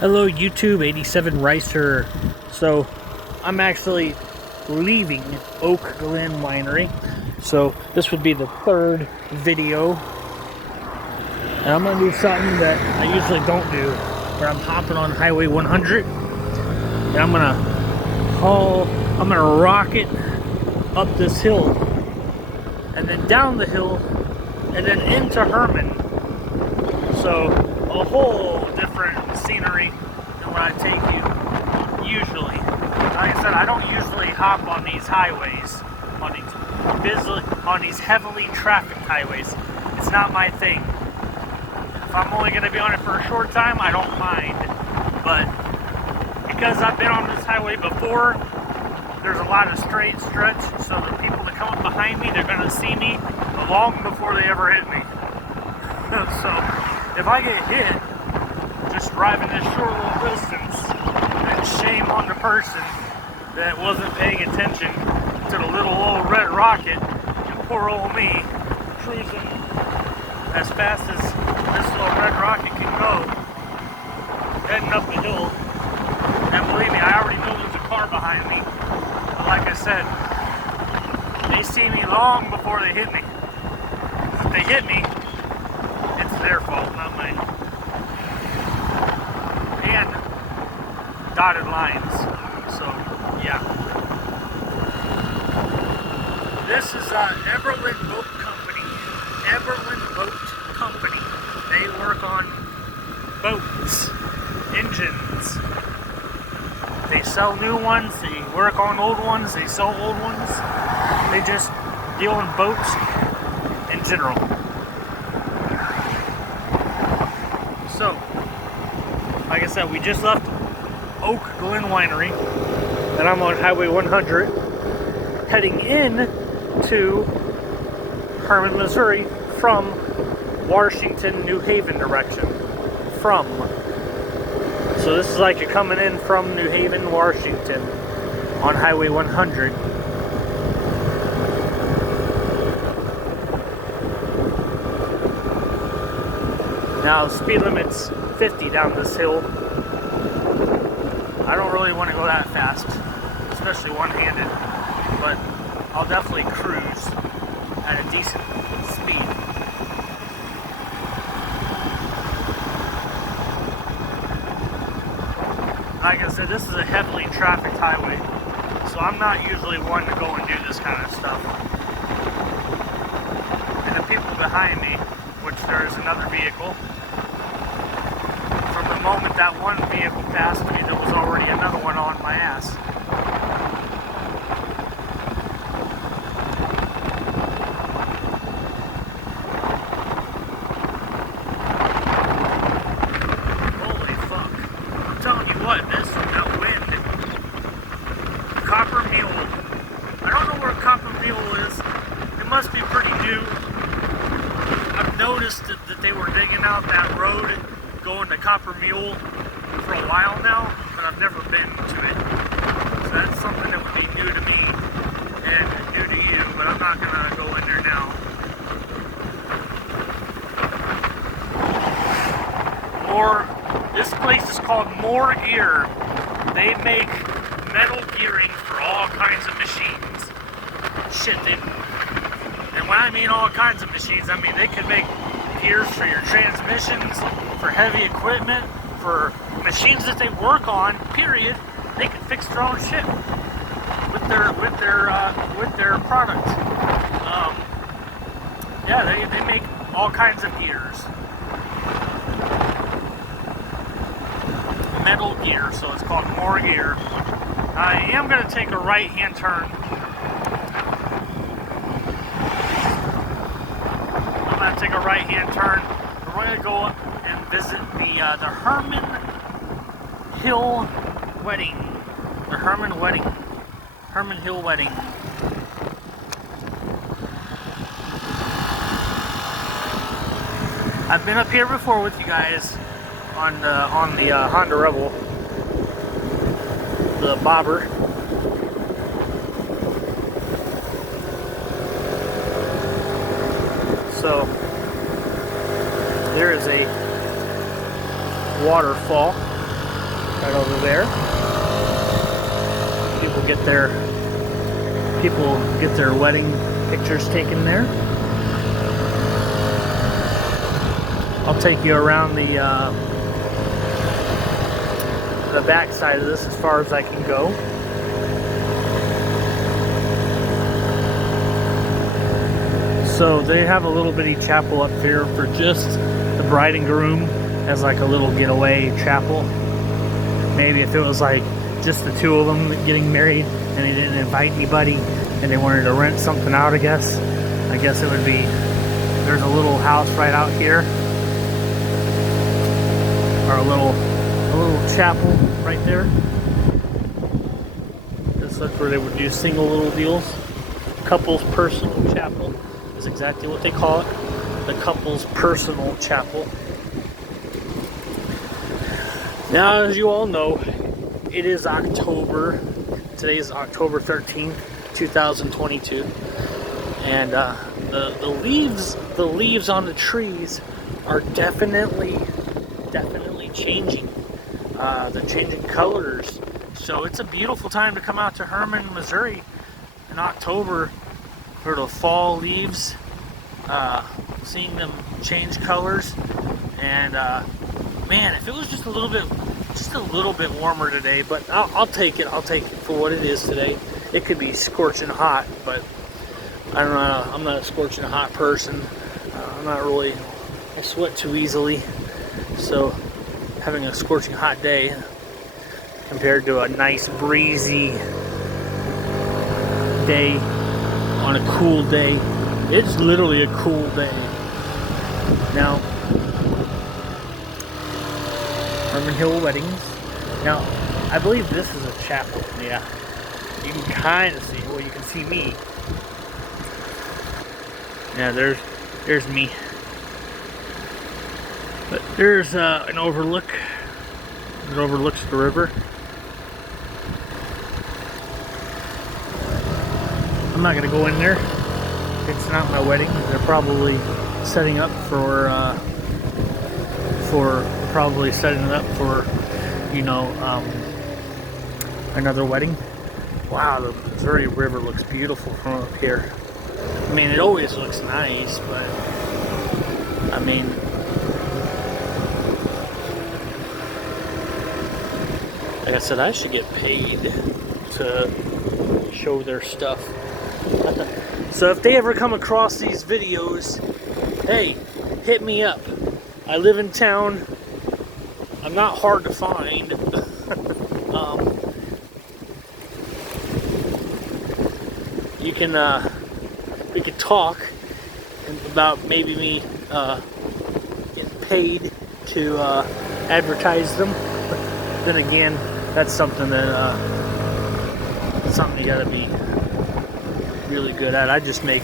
Hello YouTube, 87 Ricer. So I'm actually leaving Oak Glen Winery. So this would be the third video. And I'm gonna do something that I usually don't do, where I'm hopping on Highway 100 and I'm gonna rocket up this hill and then down the hill and then into Hermann. So a whole different scenery than what I take you usually. Like I said, I don't usually hop on these highways, on these heavily trafficked highways. It's not my thing. If I'm only going to be on it for a short time, I don't mind. But because I've been on this highway before, there's a lot of straight stretch, so the people that come up behind me, they're going to see me long before they ever hit me. So if I get hit just driving this short little distance, then shame on the person that wasn't paying attention to the little old red rocket and poor old me cruising as fast as this little red rocket can go, heading up the hill. And believe me, I already know there's a car behind me, but like I said, they see me long before they hit me. If they hit me, it's their fault, not mine. And dotted lines. So, yeah. This is Everland Boat Company. Everland Boat Company. They work on boats, engines. They sell new ones. They work on old ones. They sell old ones. They just deal in boats in general. So, like I said, we just left Oak Glen Winery, and I'm on Highway 100, heading in to Hermann, Missouri from Washington, New Haven direction. So this is like you're coming in from New Haven, Washington, on Highway 100. Now, the speed limit's 50 down this hill. I don't really want to go that fast, especially one-handed, but I'll definitely cruise at a decent speed. Like I said, this is a heavily trafficked highway, so I'm not usually one to go and do this kind of stuff. And the people behind me, which there is another vehicle, from the moment that one vehicle passed me, there was already another one on my ass. Holy fuck. I'm telling you what, this from that wind. Copper Mule. I don't know where Copper Mule is. It must be pretty new. I've noticed that they were digging out that road going to Copper Mule for a while now, but I've never been to it. So that's something that would be new to me and new to you, but I'm not gonna go in there now. This place is called More Gear. They make metal gearing for all kinds of machines. Shit, and when I mean all kinds of machines, I mean they can make gears for your transmissions, for heavy equipment, for machines that they work on, period. They can fix their own shit with their product. Yeah, they make all kinds of gears. Metal gear, so it's called More Gear. I am going to take a right-hand turn. I'm going to take a right-hand turn. We're going to go and visit the Hermann Hill wedding. The Hermann wedding. Hermann Hill wedding. I've been up here before with you guys on the Honda Rebel, the bobber. So there is a waterfall right over there. People get their wedding pictures taken there. I'll take you around the back side of this as far as I can go. So they have a little bitty chapel up here for just the bride and groom as like a little getaway chapel. Maybe if it was like just the two of them getting married and they didn't invite anybody and they wanted to rent something out, I guess it would be, there's a little house right out here, or a little chapel right there. This is where they would do single little deals. Couples personal chapel is exactly what they call it. The couples personal chapel. Now, as you all know, it is October. Today is October 13th, 2022, and the leaves on the trees are definitely changing. They're changing colors, so it's a beautiful time to come out to Hermann, Missouri in October for the fall leaves, seeing them change colors. And man, if it was just a little bit warmer today, but I'll take it for what it is today. It could be scorching hot, but I'm not a scorching hot person. I'm not really, I sweat too easily, so having a scorching hot day compared to a nice breezy day on a cool day, it's literally a cool day. Now, Hermann Hill weddings. Now, I believe this is a chapel. Yeah, you can kind of see. Well, you can see me. Yeah, there's me. But there's an overlook. It overlooks the river. I'm not gonna go in there. It's not my wedding. They're probably setting up for you know, another wedding. Wow, the Missouri River looks beautiful from up here. I mean, it always looks nice, but I mean, like I said, I should get paid to show their stuff. So if they ever come across these videos, hey, hit me up. I live in town. I'm not hard to find. You can we could talk about maybe me getting paid to advertise them. But then again, that's something that you gotta be really good at. I just make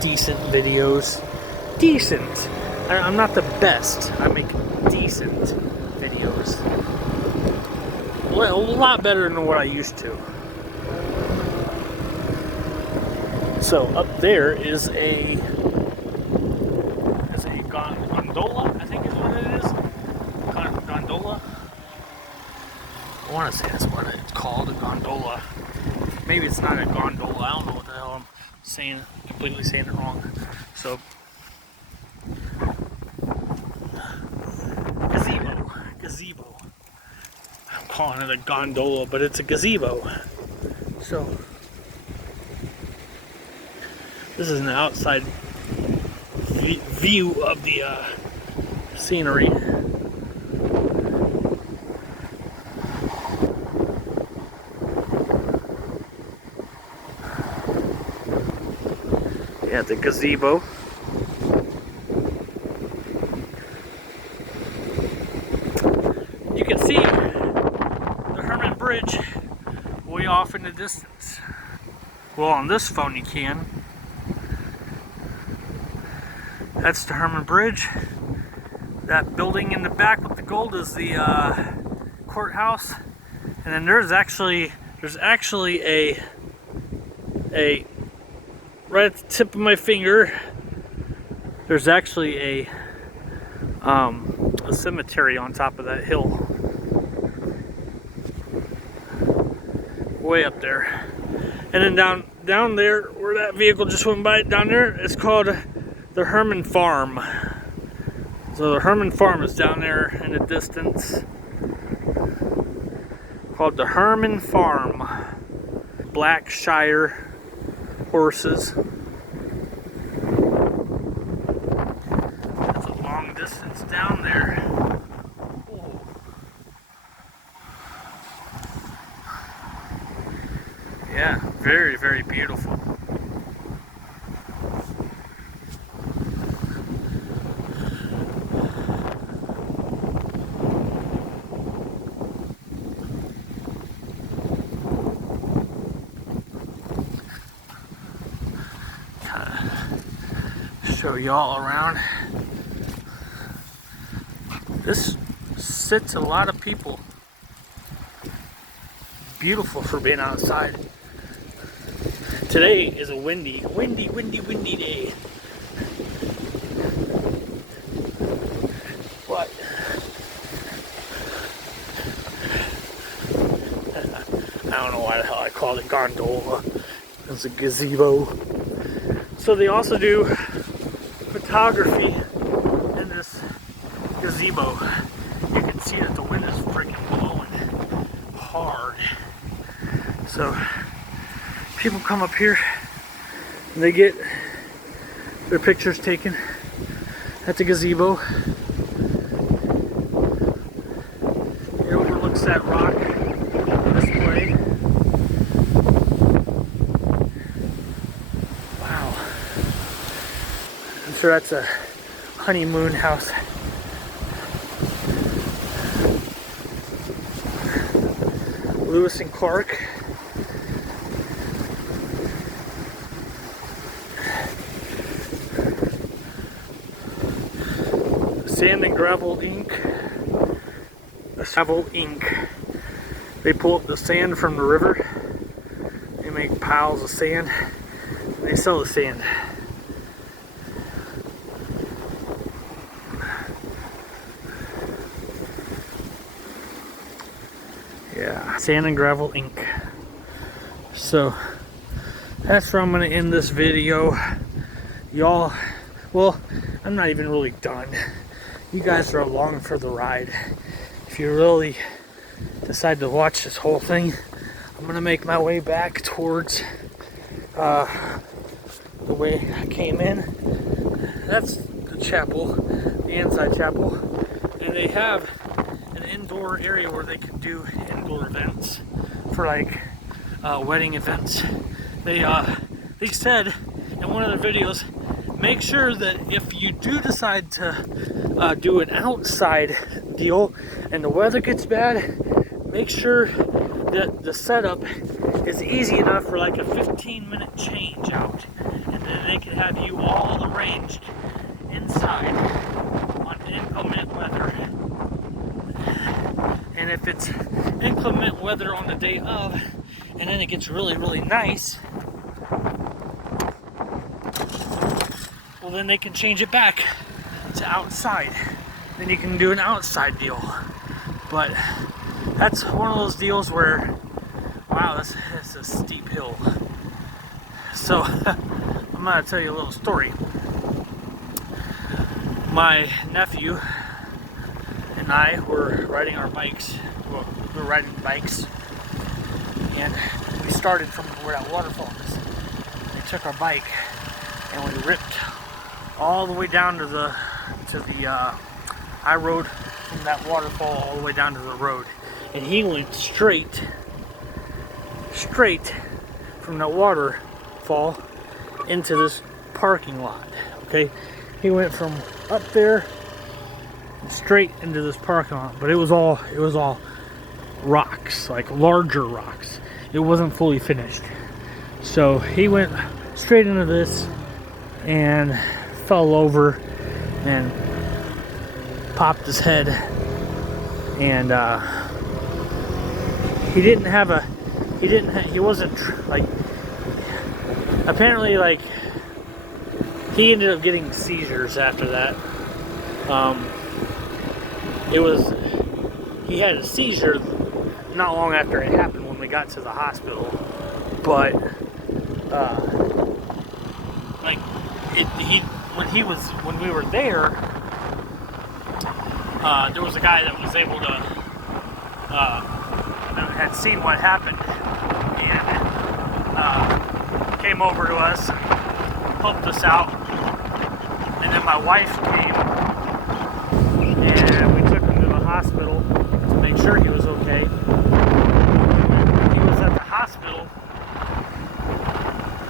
decent videos. Decent. I'm not the best. I make decent videos. Well, a lot better than what I used to. So up there is a gondola, I think is what it is. Gondola. I want to say that's what it's called, a gondola. Maybe it's not a gondola. I don't know what the hell I'm saying. Completely saying it wrong. So gazebo. I'm calling it a gondola, but it's a gazebo. So this is an outside view of the scenery. Yeah, the gazebo. You can see the Hermann Bridge way off in the distance. Well, on this phone you can. That's the Hermann Bridge. That building in the back with the gold is the courthouse. And then there's actually a right at the tip of my finger, there's actually a cemetery on top of that hill. way up there. And then down there, where that vehicle just went by, down there, it's called the Hermann Farm. So the Hermann Farm is down there in the distance, called the Hermann Farm. Blackshire horses. That's a long distance down there. Whoa. Yeah, very, very beautiful. Show y'all around. This sits a lot of people. Beautiful for being outside. Today is a windy day. But I don't know why the hell I called it gondola. It's a gazebo. So they also do photography in this gazebo. You can see that the wind is freaking blowing hard. So people come up here and they get their pictures taken at the gazebo. It overlooks that rock display. Wow. I'm sure that's a honeymoon house. Lewis and Clark. Sand and gravel ink. Gravel ink. They pull up the sand from the river. They make piles of sand. And they sell the sand. Yeah, sand and gravel ink. So that's where I'm gonna end this video. Y'all, well, I'm not even really done. You guys are along for the ride. If you really decide to watch this whole thing, I'm gonna make my way back towards the way I came in. That's the chapel, the inside chapel, and they have an indoor area where they can do indoor events for like wedding events. They said in one of their videos, make sure that if you do decide to do an outside deal and the weather gets bad, make sure that the setup is easy enough for like a 15-minute change out, and then they can have you all arranged inside on inclement weather. And if it's inclement weather on the day of, and then it gets really, really nice, well, then they can change it back to outside. Then you can do an outside deal. But that's one of those deals where, wow, this is a steep hill. So I'm gonna tell you a little story. My nephew and I were riding our bikes. Well, we were riding bikes, and we started from where that waterfall is. We took our bike and we ripped all the way down to the I rode from that waterfall all the way down to the road, and he went straight from that waterfall into this parking lot. Okay, he went from up there straight into this parking lot, but it was all rocks, like larger rocks. It wasn't fully finished, so he went straight into this and fell over and popped his head, and he wasn't like, apparently, like, he ended up getting seizures after that. He had a seizure not long after it happened when we got to the hospital. But like when we were there, there was a guy that was able to that had seen what happened and came over to us, helped us out, and then my wife came and we took him to the hospital to make sure he was okay. When he was at the hospital,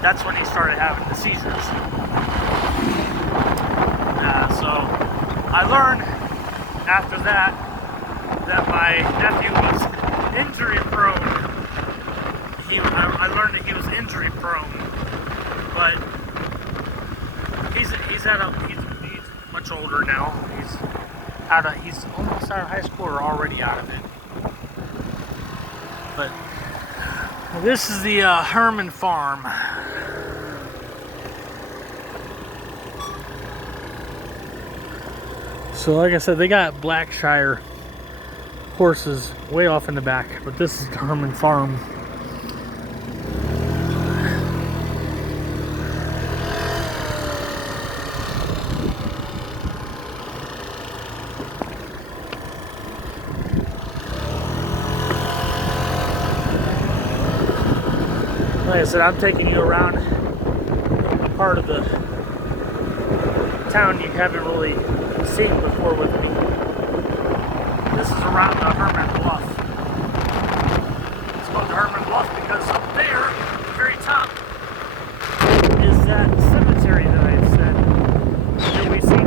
that's when he started having the seizures. So I learned after that my nephew was injury prone. I learned that he was injury prone, but he's much older now. He's almost out of high school or already out of it. But this is the Hermann farm. So like I said, they got Blackshire horses way off in the back, but this is the Hermann farm. Like I said, I'm taking you around a part of the town you haven't really seen before with me. This is around the Hermann Bluff. It's called the Hermann Bluff because up there, at the very top, is that cemetery that I said that we seen.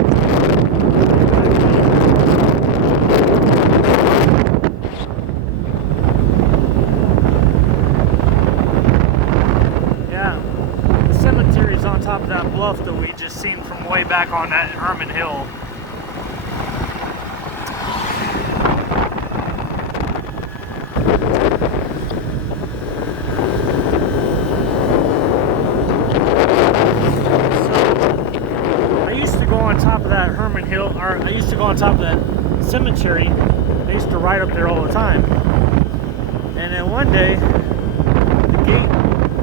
Yeah, the cemetery is on top of that bluff that we just seen from way back on that Hermann Hill. Hermann Hill, or I used to go on top of that cemetery. I used to ride up there all the time. And then one day, the gate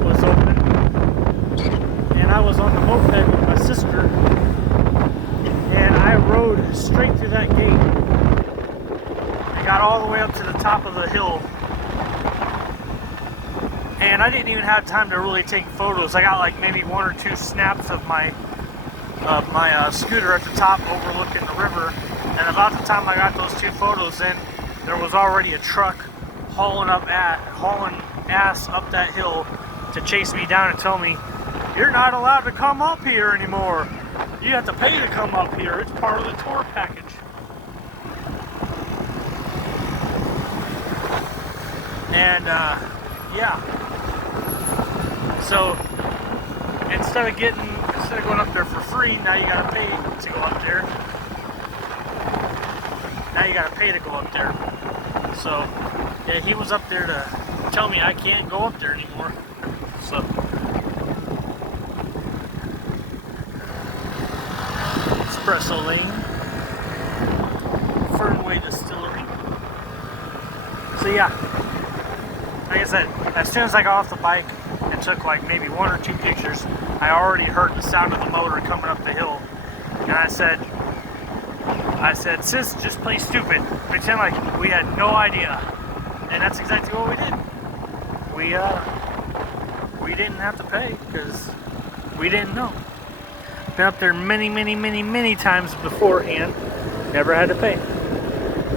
was open, and I was on the moped with my sister, and I rode straight through that gate. I got all the way up to the top of the hill, and I didn't even have time to really take photos. I got like maybe one or two snaps of my scooter at the top overlooking the river, and about the time I got those two photos in, there was already a truck hauling ass up that hill to chase me down and tell me, "You're not allowed to come up here anymore. You have to pay to come up here. It's part of the tour package." And yeah, so instead of going up there for free, now you gotta pay to go up there. Now you gotta pay to go up there. So yeah, he was up there to tell me I can't go up there anymore. So Espresso Lane, Fernway Distillery. So yeah, like I said, as soon as I got off the bike and took like maybe one or two pictures, I already heard the sound of the motor coming up the hill, and I said, "Sis, just play stupid. Pretend like we had no idea." And that's exactly what we did. We didn't have to pay because we didn't know. Been up there many times beforehand, never had to pay.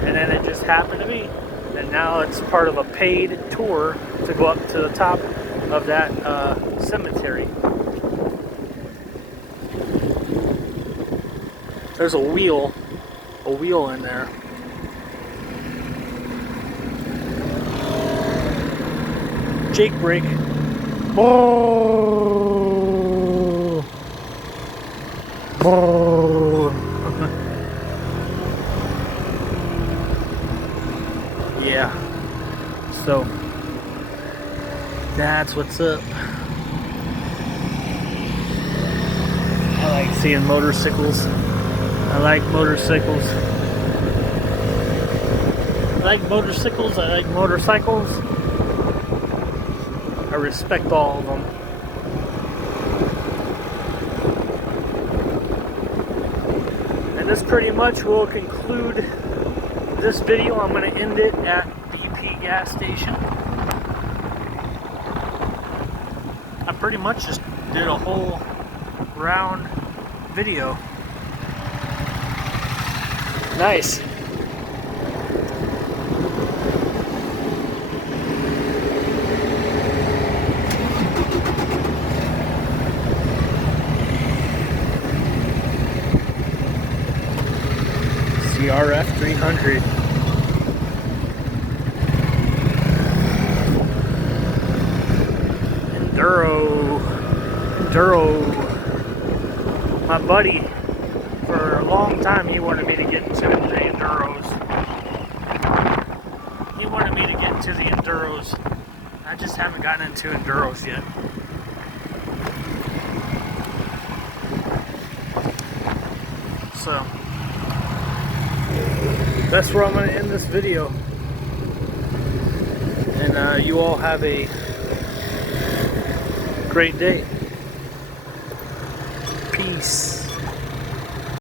And then it just happened to be. And now it's part of a paid tour to go up to the top of that cemetery. There's a wheel in there. Jake brake. Oh. Oh. Yeah. So that's what's up. I like seeing motorcycles. I like motorcycles. I like motorcycles. I respect all of them. And this pretty much will conclude this video. I'm going to end it at BP gas station. I pretty much just did a whole round video. Nice. CRF 300. Enduro. My buddy, for a long time, he wanted me to get into the Enduros. He wanted me to get into the Enduros. I just haven't gotten into Enduros yet. So, that's where I'm going to end this video. And you all have a great day. Peace.